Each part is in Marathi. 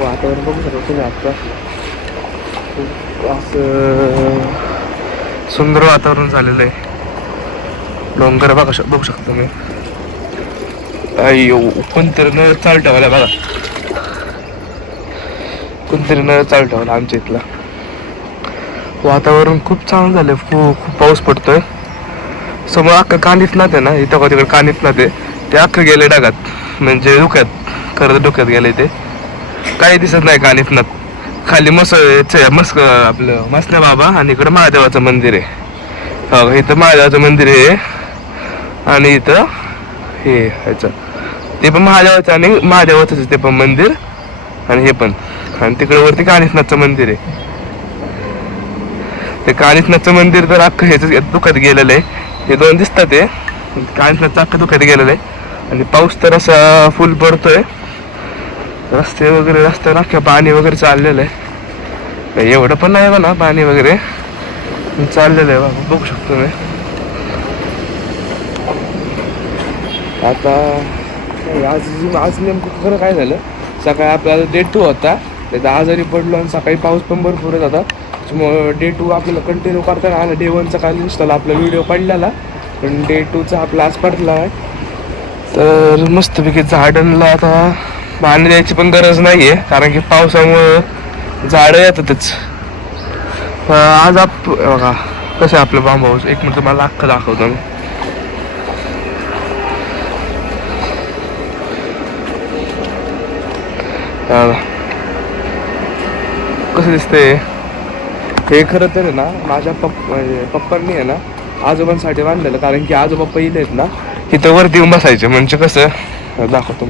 वातावरण बघू शकतो तुम्ही आता. असं सुंदर वातावरण झालेलं आहे. डोंगर बघू शकतो मी. अय्यो, कोणतरी नळ चालू ठेवायला बघा. कोणतरी नळ चालू ठेवला आमच्या इथला. वातावरण खूप चांगलं झालं. खूप पाऊस पडतोय. समोर अख्खं कानिफनाथ आहे ना, इथं तिकडे कानिफनाथ आहे, ते अख्खं गेले ढगात. म्हणजे डोक्यात, खरंच डोक्यात गेले ते. काही दिसत नाही कानिफनाथ. खाली आपलं मसना बाबा आणि इकडं महादेवाचं मंदिर आहे. हो, इथं महादेवाचं मंदिर आहे आणि इथं हे ह्याचं ते पण महादेवाचं आणि महादेवाचंच ते पण मंदिर आणि हे पण. आणि तिकडे वरती कानिफनाथचं मंदिर आहे. ते कानिफनाथचं मंदिर तर अख्खं ह्याच दुखात गेलेलं आहे. हे दोन दिसतात ते कानिफनाथचं अख्खं दुखात गेलेलं आहे. आणि पाऊस तर असा फुल पडतोय. रस्त्यावर अख्ख्या पाणी वगैरे चाललेलं आहे. एवढं पण नाही म्हणा, पाणी वगैरे चाललेलं आहे बाबा, बघू शकतो मी. आता आज नेमकं खरं काय झालं, सकाळी आपल्याला डे 2 होता, त्याचा आजारी पडलो आणि सकाळी पाऊस पण भरपूर येत होता. त्याच्यामुळं डे 2 आपल्याला कंटिन्यू करता आला. डे 1चा काल इंस्टाला आपला व्हिडिओ पडलेला, पण डे 2चा आपला आज पडला आहे. तर मस्तपैकी झाडांना आता पाणी द्यायची पण गरज नाही आहे, कारण की पावसामुळं झाडं येतातच. आज बघा कसं आहे आपलं फार्म हाऊस. एक मिनिट मला अख्खं दाखवतो मी. कसं दिसतंय हे. खरं तर आहे ना, माझ्या पप्पांनी आहे ना आजोबांसाठी बांधलेलं, कारण की आजोबा पहिले आहेत ना तिथं वरती येऊन बसायचे. म्हणजे कसं दाखवतो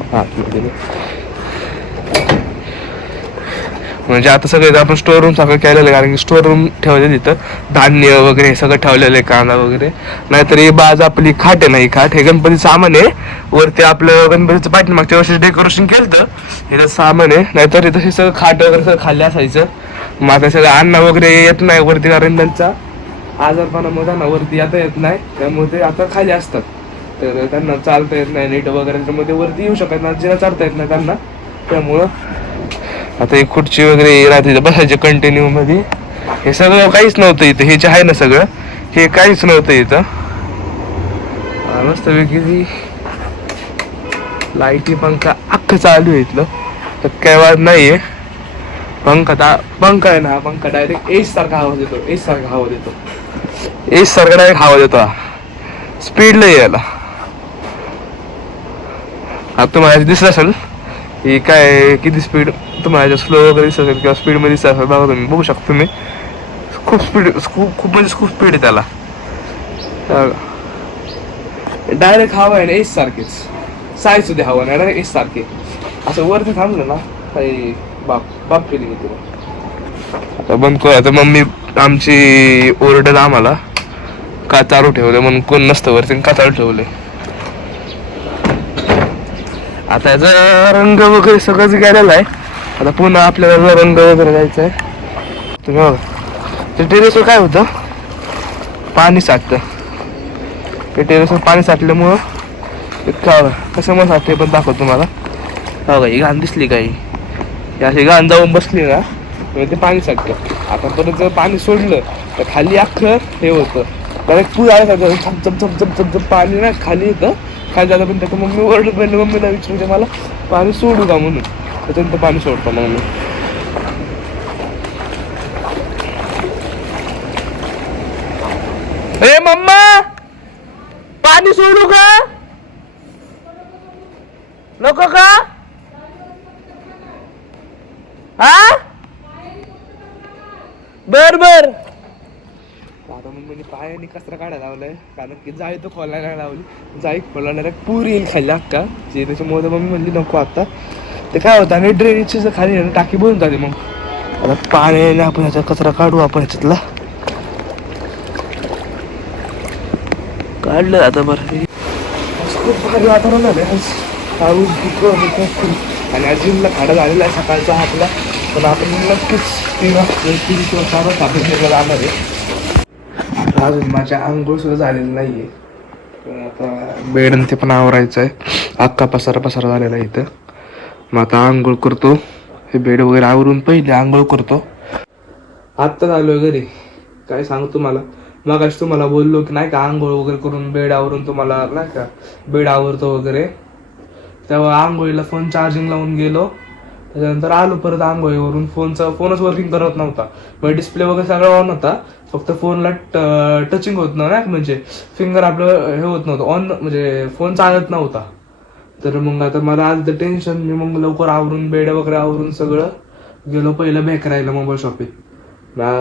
म्हणजे आता सगळे आपण स्टोर रूम सगळं केलेलं आहे, कारण की स्टोर रूम ठेवलेलं तिथं धान्य वगैरे हे सगळं ठेवलेलं आहे, कांदा वगैरे. नाहीतर ही बाज आपली खाट आहे ना, ही खाट हे गणपतीचं सामान आहे. वरती आपलं गणपतीचं पाठीमागच्या वर्षी डेकोरेशन केलं तर हे सामान आहे. नाहीतर इथं हे सगळं खाट वगैरे सगळं खाली असायचं. मग आता सगळं अन्न वगैरे येत नाही वरती, कारण त्यांचा आजारपणामुळे त्यांना वरती येता येत नाही. त्यामुळे ते आता खाली असतात. तर त्यांना चालता येत नाही नीट वगैरे, त्यामुळे ते वरती येऊ शकत नाही, जिना चढता येत नाही त्यांना. त्यामुळं आता ही खुर्ची वगैरे राहते बसायचे कंटिन्यू मध्ये. हे सगळं काहीच नव्हतं इथं. हे जे आहे ना सगळं, हे काहीच नव्हतं इथं. मस्त वेगळी लाईटी पंखा अख्खं चालू आहे इथलं, तर काय वाद नाहीये. पंखा आहे ना, पंखा डायरेक्ट एस सारखा आवाज येतो. एस सारखा आवाज येतो. एस सारखा डायरेक्ट आवाज येतो. स्पीड लय यायला. आता तुम्हाला दिसत असेल ही काय किती स्पीड. तुम्हाला स्लो वगैरे दिसत असेल किंवा स्पीडमध्ये दिसत असेल बघा, तुम्ही बघू शकतो मी. खूप स्पीड, खूप म्हणजे खूप स्पीड आहे त्याला. डायरेक्ट हवा आहे ना एस सारखेच. साय सुद्धा हवा नाही, डायरेक्ट एस सारखे. असं वरती थांबलं ना काही बाप फिलिंग येते. आता बंद करू. आता मम्मी आमची ओरडल आम्हाला का चालू ठेवलं म्हणून. कोण नसतं वरती का चालू ठेवलंय. आता याचा रंग वगैरे सगळंच गेलेला आहे. आता पुन्हा आपल्याला रंग वगैरे जायचं आहे. तुम्ही बघा ते टेरेसवर काय होतं, पाणी साठतं. ते टेरेसवर पाणी साठल्यामुळं कसं मग साठते पण दाखवतो तुम्हाला. बघा ही घाण दिसली काही, अशी घाण जाऊन बसली ना ते पाणी साठतं. आता परत जर पाणी सोडलं तर खाली अख्खं हे होतं, डायरेक्ट पूर आल्यासारखं झप झप झप झप झप पाणी ना खाली येतं. खाली जातं. पण त्याचं मम्मी ओरडत पहिले मम्मीला विचारते मला पाणी सोडू का म्हणून. त्याच्यानंतर पाणी सोडतो मग मी. ए मम्मा पाणी सोडू का नको का. हा बर बर. आता मम्मीने पायाने कचरा काढायला लावलाय, कारण की जाळी तो खोलायला लावली. जाळी खोलणार पूर येईल खाली अक्का जे. त्याच्यामुळे मम्मी म्हणली नको आता. ते काय होतं आणि ड्रेनेजची जर खाली टाकी भरून जाते. मग आता पाण्याने आपण ह्याचा कचरा काढू. आपण ह्याच्यातला काढलं आता बरं. खूप भारी वातावरण झालं पाऊस आणि अजिमला खाडा झालेला आहे सकाळचा आपला. पण आपण नक्कीच 3 किंवा 4 वाजता आपण जाणार आहे. अजून माझ्या आंघोळ सुद्धा झालेली नाहीये. आता बेड ते पण आवरायचं आहे. अख्खा पसारा झालेला आहे इथं. मग आता आंघोळ करतो हे बेड वगैरे आवरून पहिले आंघोळ करतो. आत्ताच आलोय घरी. काय सांगू तुम्हाला, मगाशी तुम्हाला बोललो की नाही का आंघोळ वगैरे करून बेड आवरून तुम्हाला नाही का बेड आवरतो वगैरे, तेव्हा आंघोळीला फोन चार्जिंग लावून गेलो. त्याच्यानंतर आलो परत आंघोळीवरून. फोनच वर्किंग करत नव्हता. म्हणजे डिस्प्ले वगैरे सगळं ऑन होता, फक्त फोनला टचिंग होत नव्हतं, म्हणजे फिंगर आपलं हे होत नव्हतं ऑन, म्हणजे फोन चालत नव्हता. तर मग आता मला आज तर टेन्शन. मी मग लवकर आवरून बेड वगैरे आवरून सगळं गेलो पहिलं बेकरायला मोबाईल शॉपीत.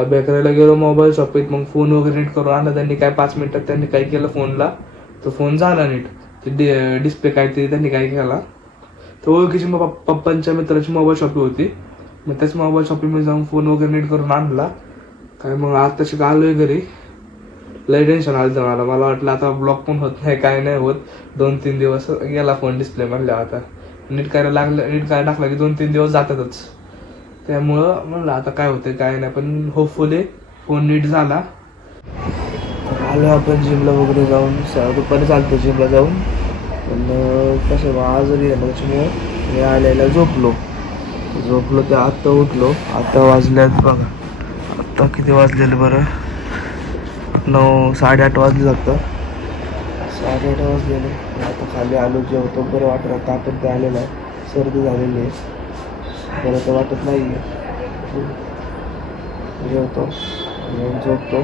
बेकरायला गेलो मोबाईल शॉपीत. मग फोन वगैरे नीट करून आणला त्यांनी. काय 5 मिनिटात त्यांनी काय केलं फोनला, तो फोन झाला नीट. ते डिस्प्ले काय ते त्यांनी काय केला, तर ओळखीची पप्पांच्या मित्राची मोबाईल शॉपी होती. मग त्याच मोबाईल शॉपीमध्ये जाऊन फोन वगैरे नीट करून आणला. काय मग आज तशी आलोय घरी. लय टेन्शन आलं मला वाटलं आता ब्लॉक पण होत नाही, काय नाही होत. 2-3 दिवस गेला फोन डिस्प्ले म्हणल्या. आता नीट करायला टाकला की 2-3 दिवस जातातच. त्यामुळं म्हणलं आता काय होतं काय नाही, पण होपफुली फोन नीट झाला. आलो आपण जिमला वगैरे जाऊन. दुपारी चालतो जिमला जाऊन. पण कसं आज गेलं त्याच्यामुळे मी आल्याला झोपलो ते आत्ता उठलो. आता वाजल्यात बघा, आत्ता किती वाजलेले बरं, 9-8:30 वाजले जातं. 8:30 वाजलेले. आता खाली आलो, जेवतो. बरं वाटलं, ताप ते आलेला आहे, सर्दी झालेली आहे, बरं तर वाटत नाही आहे. जेवतो, झोपतो.